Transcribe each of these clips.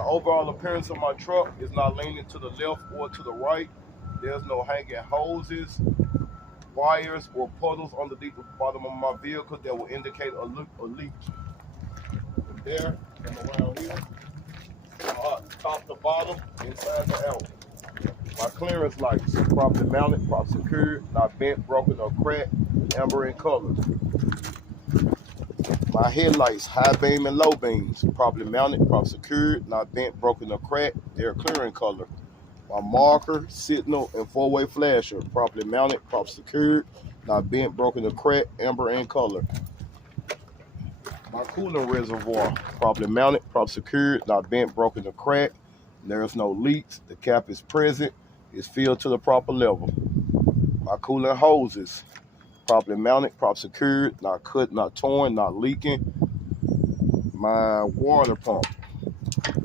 The overall appearance of my truck is not leaning to the left or to the right. There's no hanging hoses, wires, or puddles underneath the bottom of my vehicle that will indicate a leak. From there, come around here, top to bottom, inside to out. My clearance lights, properly mounted, properly secured, not bent, broken, or cracked, amber in color. My headlights, high beam and low beams, properly mounted, properly secured, not bent, broken, or cracked, they're clear in color. My marker, signal, and four-way flasher, properly mounted, properly secured, not bent, broken, or cracked, amber in color. My coolant reservoir, properly mounted, properly secured, not bent, broken, or cracked. There's no leaks. The cap is present. It's filled to the proper level. My coolant hoses, properly mounted, properly secured, not cut, not torn, not leaking. My water pump,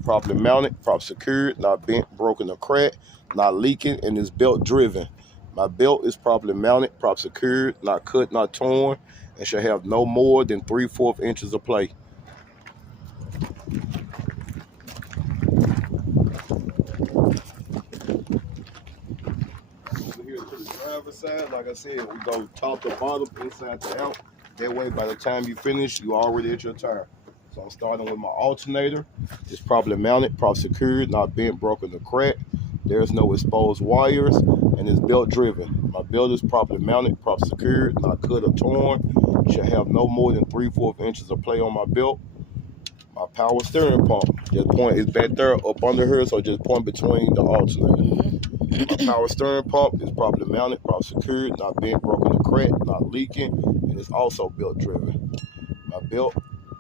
properly mounted, properly secured, not bent, broken, or cracked, not leaking, and is belt driven. My belt is properly mounted, properly secured, not cut, not torn, and shall have no more than 3/4 inches of play. Over here to the driver's side, like I said, we go top to bottom, inside to out. That way, by the time you finish, you already at your tire. So I'm starting with my alternator. It's properly mounted, properly secured, not bent, broken, or cracked. There's no exposed wires, and it's belt driven. My belt is properly mounted, properly secured, not cut or torn. Should have no more than 3/4 inches of play on my belt. My power steering pump, just point is back there up under here, so just point between the alternator. My power steering pump is properly mounted, properly secured, not bent, broken, or cracked, not leaking, and it's also belt driven. My belt,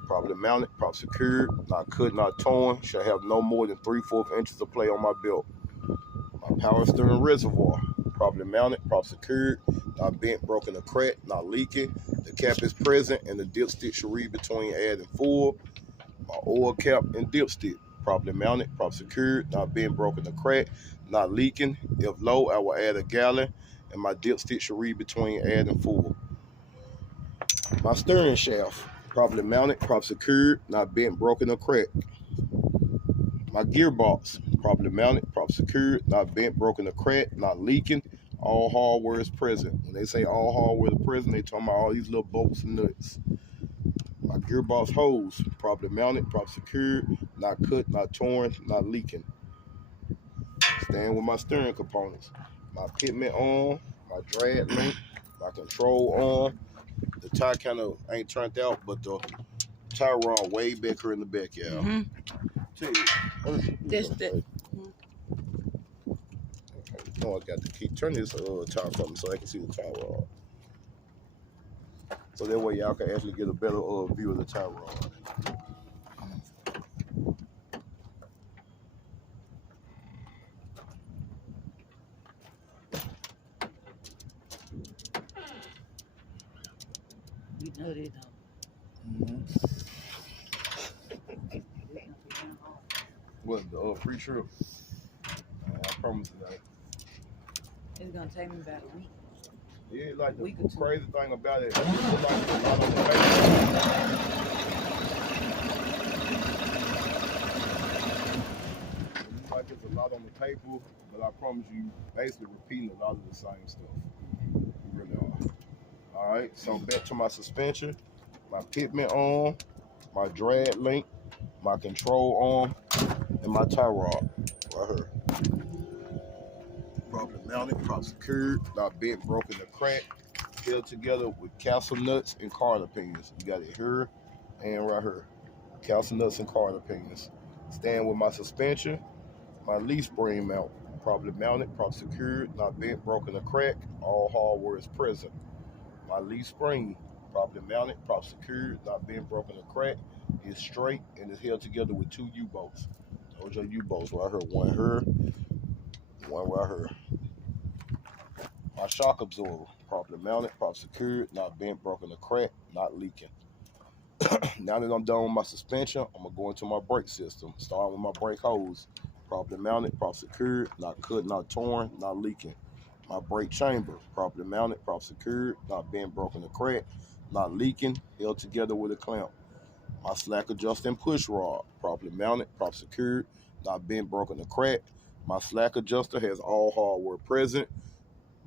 properly mounted, properly secured, not cut, not torn, shall have no more than 3/4 inches of play on my belt. My power steering reservoir, properly mounted, properly secured, not bent, broken, or cracked, not leaking. The cap is present, and the dipstick should read between add and full. My oil cap and dipstick, properly mounted, properly secured, not bent, broken, or cracked, not leaking. If low, I will add a gallon, and my dipstick should read between add and full. My steering shaft, properly mounted, properly secured, not bent, broken, or cracked. My gearbox, properly mounted, properly secured, not bent, broken, or cracked, not leaking. All hardware is present. When they say all hardware is present, they talking about all these little bolts and nuts. My gearbox hose, properly mounted, properly secured, not cut, not torn, not leaking. Staying with my steering components. My pitment arm, my drag link, my control arm. The tie kind of ain't turned out, but the tie rod way back here in the back, y'all. Tell you, This the I got to keep turning this tie from me so I can see the tie rod. So that way y'all can actually get a better view of the tie rod. you know they don't. What, the free trip? I promise you that. It's gonna take me about a week. Yeah, like the Week or two. crazy thing about it, it's like a lot on the paper. It's like it's a lot on the paper, but I promise you, basically repeating a lot of the same stuff. You really are. All right, so back to my suspension, my pitment arm, my drag link, my control arm, and my tie rod right here. Properly mounted, properly secured, not bent, broken, or cracked. Held together with castle nuts and cardinal pins. You got it here and right here. Castle nuts and cardinal pins. Staying with my suspension, my leaf spring mount. Properly mounted, properly secured, not bent, broken, or cracked. All hardware is present. My leaf spring, properly mounted, properly secured, not bent, broken, or cracked. Is straight and is held together with two U-bolts. Those are U-bolts right here. One here, one right here. My shock absorber, properly mounted, properly secured, not bent, broken, or cracked, not leaking. Now that I'm done with my suspension, I'm gonna go into my brake system. Starting with my brake hose, properly mounted, properly secured, not cut, not torn, not leaking. My brake chamber, properly mounted, properly secured, not bent, broken, or cracked, not leaking, held together with a clamp. My slack adjusting push rod, properly mounted, properly secured, not bent, broken, or cracked. My slack adjuster has all hardware present.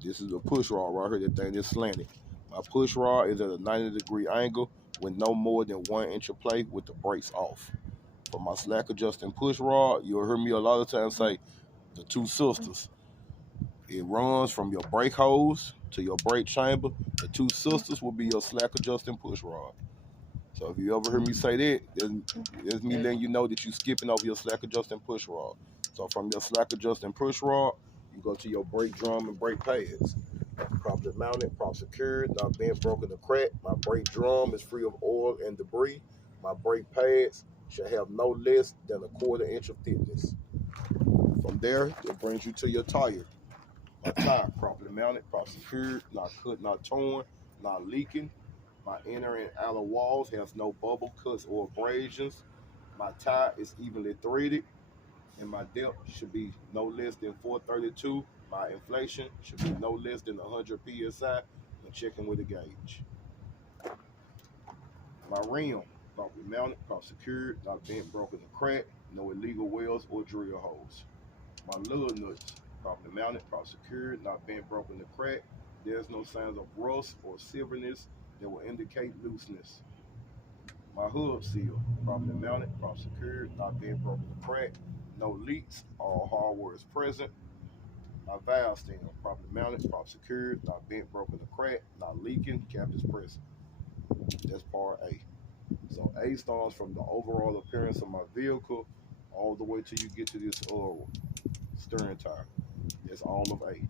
This is a push rod right here. That thing is slanted. My push rod is at a 90-degree angle with no more than 1 inch of play with the brakes off. For my slack adjusting push rod, you'll hear me a lot of times say the two sisters. It runs from your brake hose to your brake chamber. The two sisters will be your slack adjusting push rod. So if you ever hear me say that, that's me letting you know that you're skipping over your slack adjusting push rod. So from your slack adjusting push rod, you go to your brake drum and brake pads. Properly mounted, prop secured, not bent, broken, or cracked. My brake drum is free of oil and debris. My brake pads should have no less than a 1/4 inch of thickness. From there, it brings you to your tire. My tire properly mounted, prop secured, not cut, not torn, not leaking. My inner and outer walls has no bubble cuts or abrasions. My tire is evenly threaded, and my depth should be no less than 432. My inflation should be no less than 100 psi when checking with a gauge. My rim, properly mounted, prop secured, not bent, broken, or cracked, no illegal welds or drill holes. My lug nuts, properly mounted, prop secured, not bent, broken, or cracked. There's no signs of rust or silverness that will indicate looseness. My hub seal, properly mounted, prop secured, not bent, broken, or cracked. No leaks, all hardware is present. My valve stem, properly mounted, prop secured, not bent, broken, or cracked, not leaking, cap is present. That's part A. So A starts from the overall appearance of my vehicle all the way till you get to this steering tire. That's all of A.